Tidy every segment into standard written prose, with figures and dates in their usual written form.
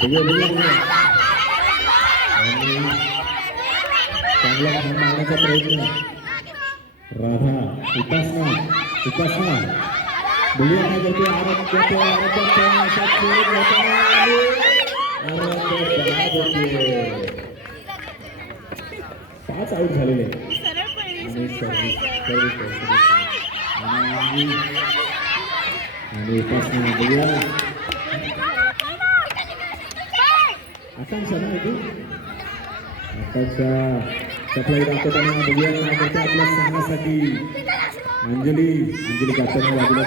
चांगला मारण्याचा प्रयत्न राधा उपासना बघूया काय करते पाच आऊट झालेले आणि उपासना बघूया आकांक्षा ना इथे आकांक्षा सप्लाय दाखवताना बघूया काय करते आपल्या संघासाठी अंजली कापताना बाजूला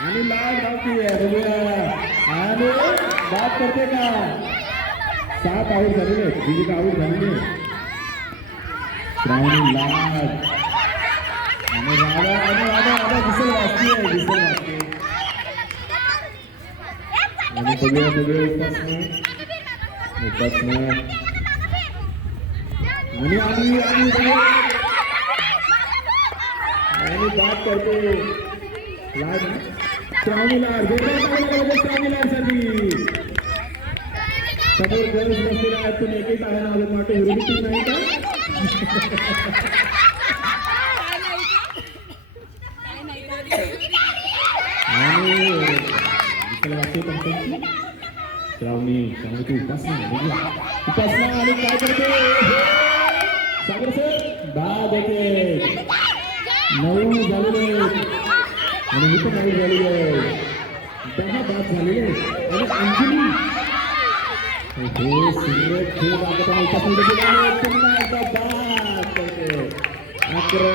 आणि लाड धावतीये बघूया आणि बात करते का 7 आऊट झालेले जीविका आऊट झालेले श्रावणी लाड आणि राधा दिसल वाचते आणि बघूया उपासना आणि बात करते लाड श्रावणी लाड श्रावणी लाडसाठी समोर गर्ल्स बसलेले आहेत पण एकच आहे ना अजून वाटतं हिरोईन नाही का आणि श्रावणी तू उपासना आणि काय करते सागर सर बाद येते 9 झालेले आणि मी पण 9 झालेले 10 बाद झालेले आणि अंजली सिगरेट खेळ दाखवताना उपासना बाद करते 11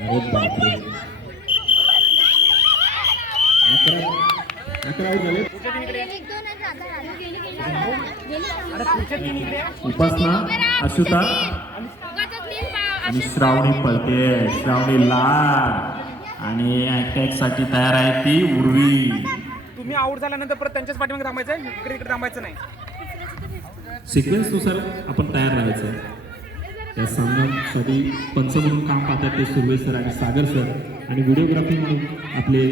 अरे बापरे 11 झाले उपासना अश्रुता आणि श्रावणी पळते श्रावणी लाड आणि अटॅक साठी तयार आहे ती उर्वी तुम्ही आऊट झाल्यानंतर परत त्यांच्याच पाठीमागे थांबायचं आहे इकडे थांबायचं नाही सिक्वेन्स नुसार आपण तयार राहायचं त्या संघासाठी पंच म्हणून काम पाहतात ते सुर्वे सर आणि सागर सर आणि व्हिडिओग्राफी म्हणून आपले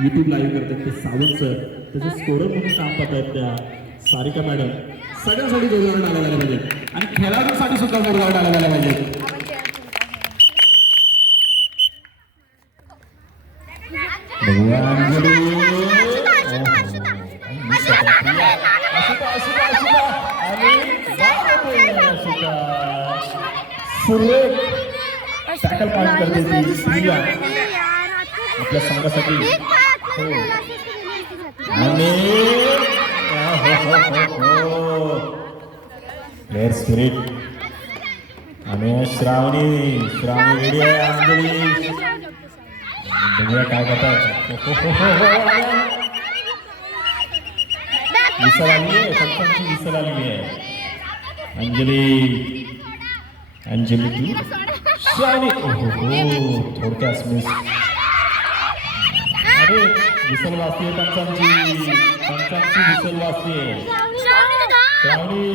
यूट्यूब लाईव्ह करतात ते सावंत सर त्याचे स्कोरर म्हणून काम पाहतात त्या सारिका मॅडम सगळ्यांसाठी जोरदार टाळायला पाहिजे आणि खेळाडूंसाठी सुद्धा जोरदार टाळायला पाहिजे टॅकल पास करते ती श्रीया आपल्या संघासाठी आणि प्लेअर स्पिरिट आणि श्रावणी रेडी आहे अंजली बघूया काय करतात विसल आली आहे पंचांची विसल आलेली आहे अंजली तू श्रावणी थोडक्यात मिस अरे विसल वाजते पंचांची विसल वाजते श्रावणी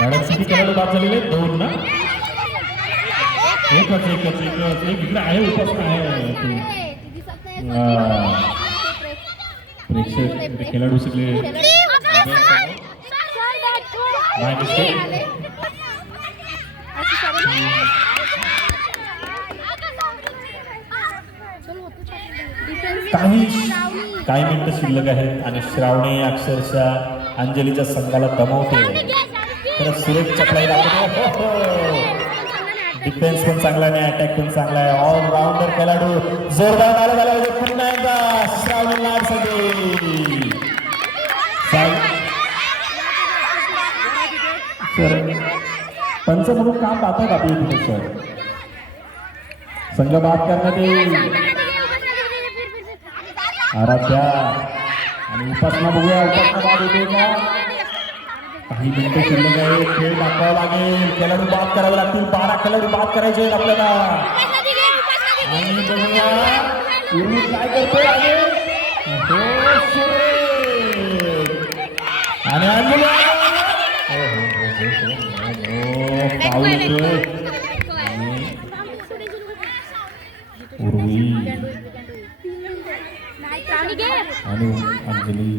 मॅडम किती खेळाडू बाद झालेले 2 ना एकच एक इकडे आहे उपासना आहे प्रेक्षक खेळाडू सगळे काही मिनिटं शिल्लक आहेत आणि श्रावणी अक्षरशः अंजलीच्या संघाला दमवते तर सुरेश चपलाई दाखवतो डिफेन्स पण चांगला नाही अटॅक पण चांगला आहे ऑलराऊंडर खेळाडू जोरदार नारा झाला पाहिजे पुन्हा एकदा श्रावणी लाडसाठी सर पंच म्हणून काम पाहतात आपले तिथे सर संघ बात करण्यात येईल आराध्या आणि उपासना बघूया उपासना बाद होते का काही मिनिटं शिल्लक आहे खेळ दाखवावा लागेल खेळाडू बाद करावे लागतील 12 खेळाडू बाद करायचे आहेत आपल्याला आणि बघूया उर्मी काय करतोय आणि पाऊल आणि अंजली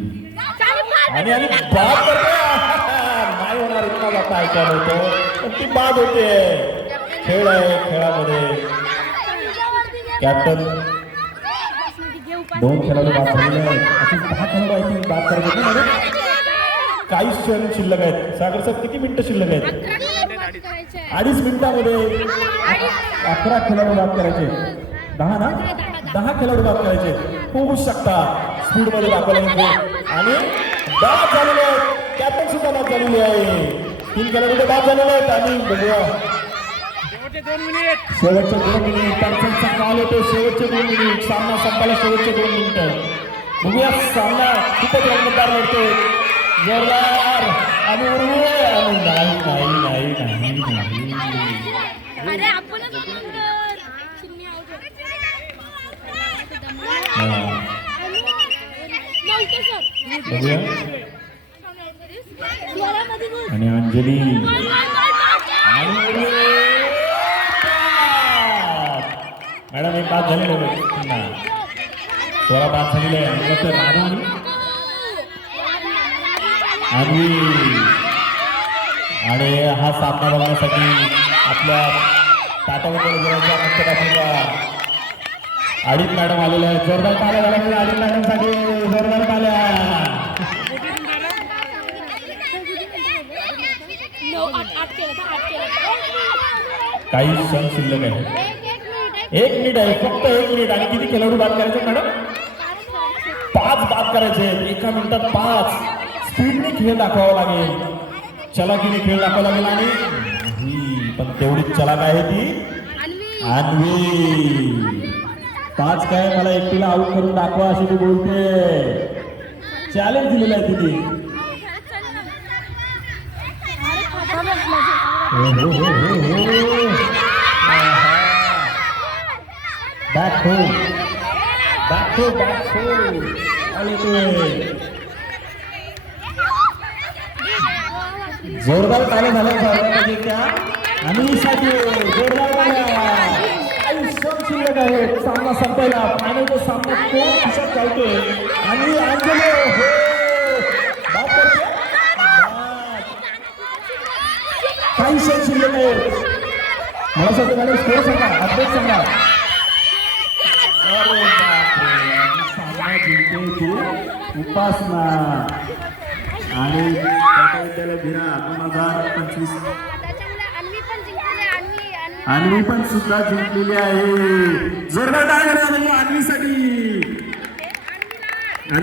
आणि बाद करते नाही होणार इतका जाता ऐकायला होतो पण ती बाद होते खेळ आहे खेळामध्ये कॅप्टन दोन खेळाडू बाद झालेले आहेत असे 10 खेळाडू आय थिंक बाद करत होते ना काही क्षण शिल्लक आहेत सागर साहेब किती मिनिटं शिल्लक आहेत 2.5 मिनिटामध्ये 11 खेळाडू बाद करायचे 10 ना 10 खेळाडू बाद करायचे होऊ शकता स्पीड मध्ये दाखवले आणि बाद झालेले आहेत कॅप्टन सुद्धा बाद झालेली आहे 3 खेळाडू बाद झालेले आहेत आणि बघूया शेवटचे 2 मिनिट पंचांचा काल होतो शेवटचे 2 मिनिट सामना संपायला शेवटचे 2 मिनिटं बघूया सामना खूपच रंगतदार लढतो जोरदार आणि आणि अंजली मॅडम एक बात झालेली आहे 16 बाद झालेले आहे तर राधा आणि हा सामना बघण्यासाठी आपल्या टाटा आडित मॅडम आलेल्या आहेत जोरदार ताल्या झाल्या आडित मॅडम साठी जोरदार ताल्या काही क्षण शिल्लक आहे 1 मिनिट आहे फक्त 1 मिनिट आणि किती खेळाडू बाद करायचे मॅडम 5 बाद करायचे एका मिनिटात 5 स्पीडने खेळ दाखवावा लागेल चलाकीने खेळ दाखवावा लागेल आणि पण तेवढीच चलाक आहे ती अन्वी 5 काय मला एकटीला आऊट करून दाखवा अशी ती बोलते चॅलेंज दिलेलं आहे तिने बॅक हो आणि जोरदार ताले झाले पाहिजे त्या अन्वीसाठी जोरदार काही क्षण शिल्लक आहे सामना संपायला फायनलचा सामना कोण खिशात चालतोय आणि अंजली काही क्षण शिल्लक आहे मला सांगतो मॅडम स्कोर सांगा अपडेट सांगा अरे बापरे सामना जिंकते ती उपासना आणि विद्यालय भिरा 2025 अन्वी पण सुद्धा जिंकलेली आहे